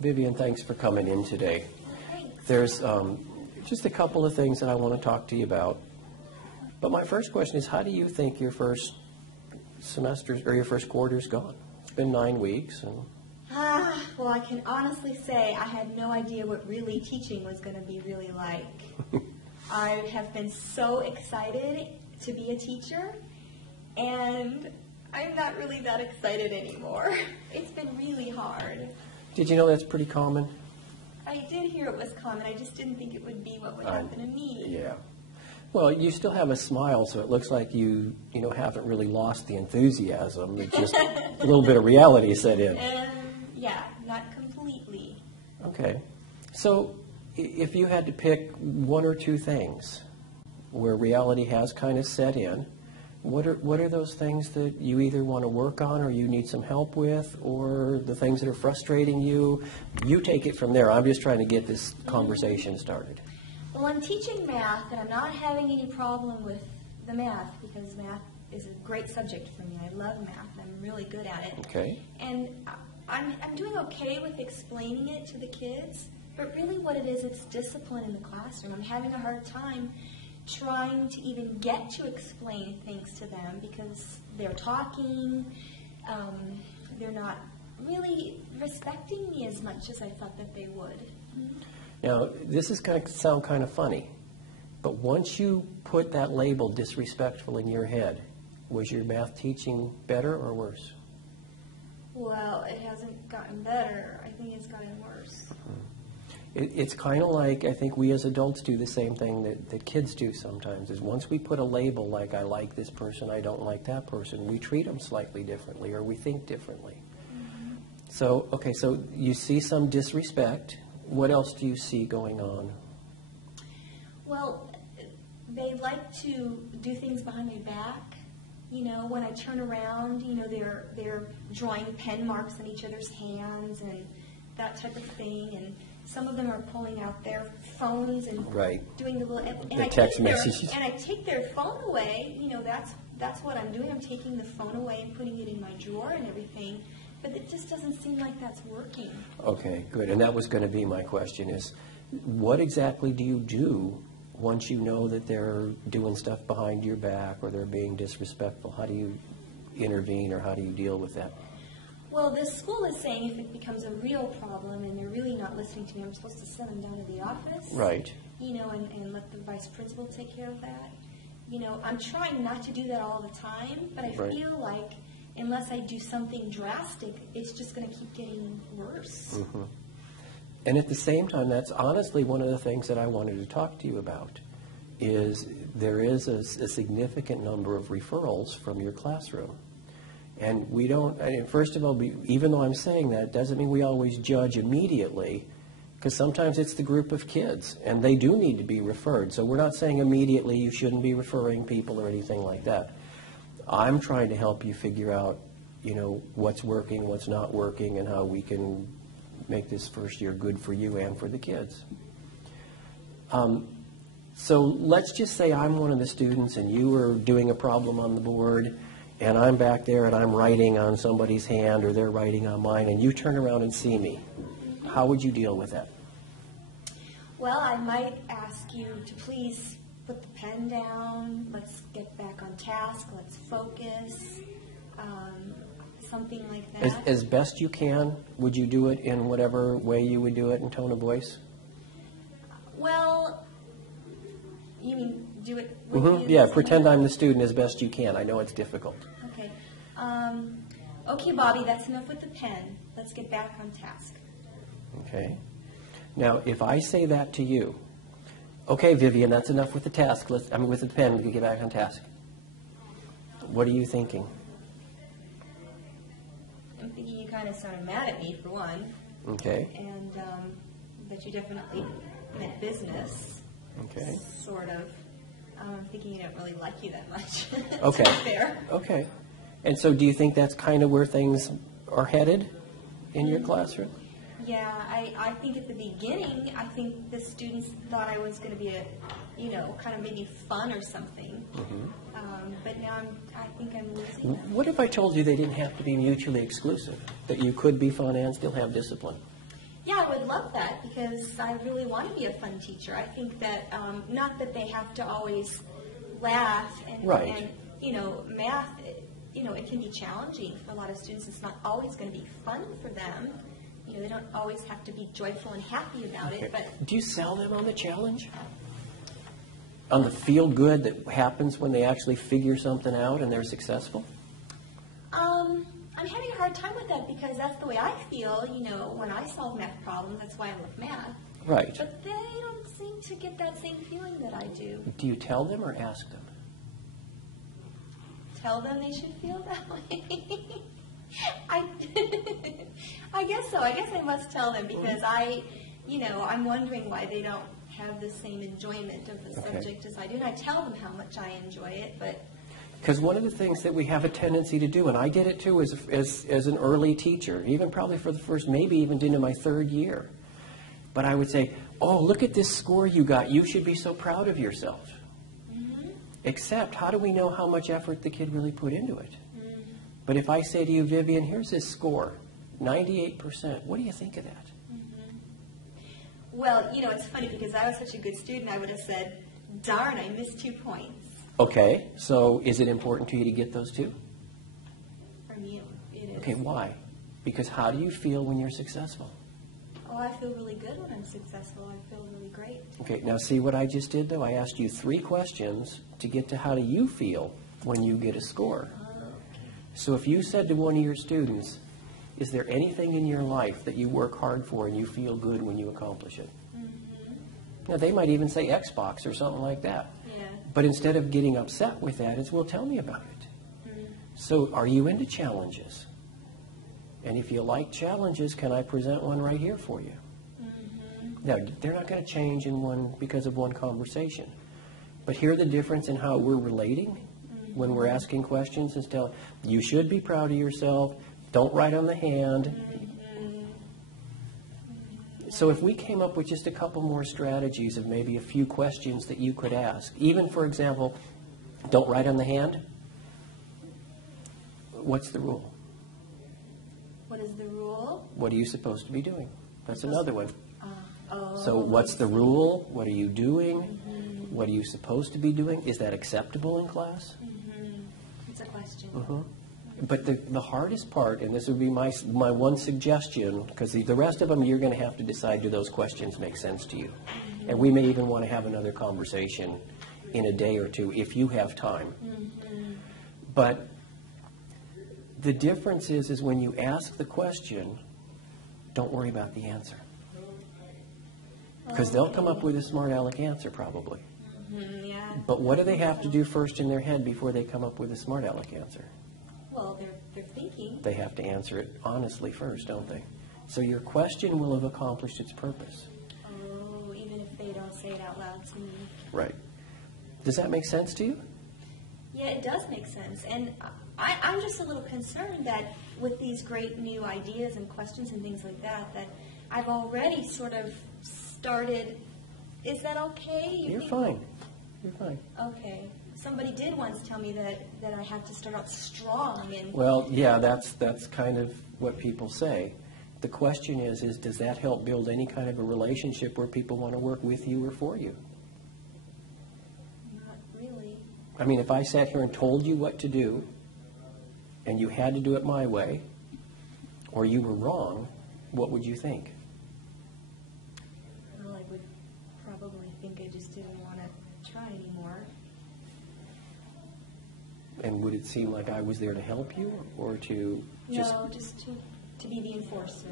Vivian, thanks for coming in today. Thanks. There's just a couple of things that I want to talk to you about. But my first question is, how do you think your first semester or your first quarter's gone? It's been 9 weeks. And Well, I can honestly say I had no idea what really teaching was going to be really like. I have been so excited to be a teacher, and I'm not really that excited anymore. It's been really hard. Did you know that's pretty common? I did hear it was common. I just didn't think it would be what would happen to me. Yeah. Well, you still have a smile, so it looks like you haven't really lost the enthusiasm. It's just a little bit of reality set in. Yeah, not completely. Okay. So if you had to pick one or two things where reality has kind of set in, what are those things that you either want to work on or you need some help with, or the things that are frustrating you? You take it from there. I'm just trying to get this conversation started. Well, I'm teaching math, and I'm not having any problem with the math because math is a great subject for me. I love math. I'm really good at it. Okay. And I'm doing okay with explaining it to the kids, but really what it is, it's discipline in the classroom. I'm having a hard time trying to even get to explain things to them because they're talking, they're not really respecting me as much as I thought that they would. Now, this is going to sound kind of funny, but once you put that label disrespectful in your head, was your math teaching better or worse? Well, it hasn't gotten better. I think it's gotten worse. It's kind of like, I think we as adults do the same thing that kids do sometimes, is once we put a label like, I like this person, I don't like that person, we treat them slightly differently or we think differently. Mm-hmm. So, okay, so you see some disrespect. What else do you see going on? Well, they like to do things behind my back. You know, when I turn around, they're drawing pen marks on each other's hands and that type of thing. And some of them are pulling out their phones and doing the little and I text messages. And I take their phone away. You know, that's what I'm doing. I'm taking the phone away and putting it in my drawer and everything. But it just doesn't seem like that's working. Okay, good. And that was going to be my question is, what exactly do you do once you know that they're doing stuff behind your back or they're being disrespectful? How do you intervene or how do you deal with that? Well, this school is saying if it becomes a real problem and they're really not listening to me, I'm supposed to send them down to the office. Right. You know, and let the vice principal take care of that. You know, I'm trying not to do that all the time, but I feel like unless I do something drastic, it's just going to keep getting worse. Mm-hmm. And at the same time, that's honestly one of the things that I wanted to talk to you about, is there is a significant number of referrals from your classroom. And we don't, first of all, even though I'm saying that, it doesn't mean we always judge immediately, because sometimes it's the group of kids, and they do need to be referred. So we're not saying immediately you shouldn't be referring people or anything like that. I'm trying to help you figure out, what's working, what's not working, and how we can make this first year good for you and for the kids. So let's just say I'm one of the students and you are doing a problem on the board, and I'm back there and I'm writing on somebody's hand or they're writing on mine, and you turn around and see me. How would you deal with that? Well, I might ask you to please put the pen down, let's get back on task, let's focus, something like that. As best you can, would you do it in whatever way you would do it in tone of voice? Well, you mean do it with you? Yeah, pretend I'm the student as best you can. I know it's difficult. Okay. Okay, Bobby, that's enough with the pen. Let's get back on task. Okay. Now, if I say that to you, okay, Vivian, that's enough with the task. With the pen, we can get back on task. What are you thinking? I'm thinking you kind of sounded mad at me, for one. Okay. And that you definitely meant business. Okay. Sort of. I'm thinking you don't really like you that much. Okay. To be fair. Okay. And so do you think that's kind of where things are headed in your classroom? Yeah, I think at the beginning, I think the students thought I was going to be kind of maybe fun or something. Mm-hmm. But now I think I'm losing them. What if I told you they didn't have to be mutually exclusive, that you could be fun and still have discipline? Yeah, I would love that because I really want to be a fun teacher. I think that not that they have to always laugh and math. It can be challenging for a lot of students. It's not always going to be fun for them. They don't always have to be joyful and happy about it. But do you sell them on the challenge? On the feel good that happens when they actually figure something out and they're successful? I'm having a hard time with that because that's the way I feel, when I solve math problems. That's why I love math. Right. But they don't seem to get that same feeling that I do. Do you tell them or ask them? Tell them they should feel that way. I guess so. I guess I must tell them because I'm wondering why they don't have the same enjoyment of the subject as I do. And I tell them how much I enjoy it, but... Because one of the things that we have a tendency to do, and I did it too as an early teacher, even probably for the first, maybe even into my third year. But I would say, oh, look at this score you got. You should be so proud of yourself. Mm-hmm. Except, how do we know how much effort the kid really put into it? Mm-hmm. But if I say to you, Vivian, here's this score, 98%, what do you think of that? Mm-hmm. Well, it's funny because I was such a good student, I would have said, darn, I missed 2 points. Okay, so is it important to you to get those 2? For me, it is. Okay, why? Because how do you feel when you're successful? Oh, I feel really good when I'm successful. I feel really great. Okay, now see what I just did, though? I asked you 3 questions to get to how do you feel when you get a score. Okay. So if you said to one of your students, is there anything in your life that you work hard for and you feel good when you accomplish it? Mm-hmm. Now, they might even say Xbox or something like that. Yeah. But instead of getting upset with that, it's, well, tell me about it. Mm-hmm. So are you into challenges? And if you like challenges, can I present one right here for you? Mm-hmm. Now, they're not going to change because of one conversation. But hear the difference in how we're relating when we're asking questions and telling, you should be proud of yourself. Don't write on the hand. Mm-hmm. So if we came up with just a couple more strategies of maybe a few questions that you could ask, even, for example, don't write on the hand. What's the rule? What is the rule? What are you supposed to be doing? That's another one. Oh. So what's the rule? What are you doing? Mm-hmm. What are you supposed to be doing? Is that acceptable in class? Mm-hmm. It's a question. Mm-hmm. But the hardest part, and this would be my one suggestion, because the rest of them you're going to have to decide, do those questions make sense to you? Mm-hmm. And we may even want to have another conversation in a day or two if you have time. Mm-hmm. But the difference is when you ask the question, don't worry about the answer. Because they'll come up with a smart aleck answer probably. Mm-hmm, yeah. But what do they have to do first in their head before they come up with a smart aleck answer? Well, they're thinking. They have to answer it honestly first, don't they? So your question will have accomplished its purpose. Oh, even if they don't say it out loud to me. Right. Does that make sense to you? Yeah, it does make sense. And I'm just a little concerned that with these great new ideas and questions and things like that, that I've already sort of started. Is that okay? You're fine. You're fine. Okay. Somebody did once tell me that I have to start out strong. And well, yeah, that's kind of what people say. The question is does that help build any kind of a relationship where people want to work with you or for you? Not really. I mean, if I sat here and told you what to do, and you had to do it my way, or you were wrong, what would you think? Well, I would probably think I just didn't want to try anymore. And would it seem like I was there to help you or to just... No, just to be the enforcer.